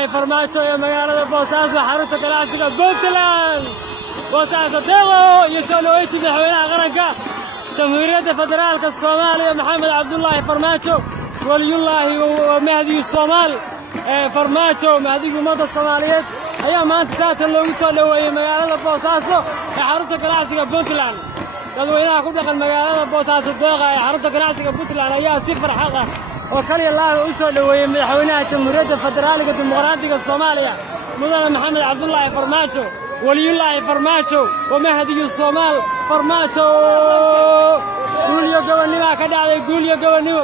الله فرماتشو يا مقالة بوساس وحارته كلاسيكا بنتلاند بوساس ديغو يسولويتي بحوينها غرنكا جمهورية فدرالك الصومالية محمد عبد الله فرماتشو ولي الله ومهدي الصومال فرماتشو مهدي ومدى الصوماليات أيام ما أنت ساعة اللي يسولوا يا مقالة بوساسو حارته كلاسيكا بنتلاند dadweynaha ku dhaqan magaalada Boosaaso Deeqa ee xarunta ganacsiga Puntland ayaa si farxad ah oo kaliya Allah u soo dhaweeyay madaxweynaha Jamhuuriyadda Federaalka Dimuqraadiga Soomaaliya mudane Maxamed Cabdullaahi Farmaajo waliyullaahi Farmaajo oo mahadiyo Soomaal Farmaajo guulyo gobonimo ka dhacday guulyo gobonimo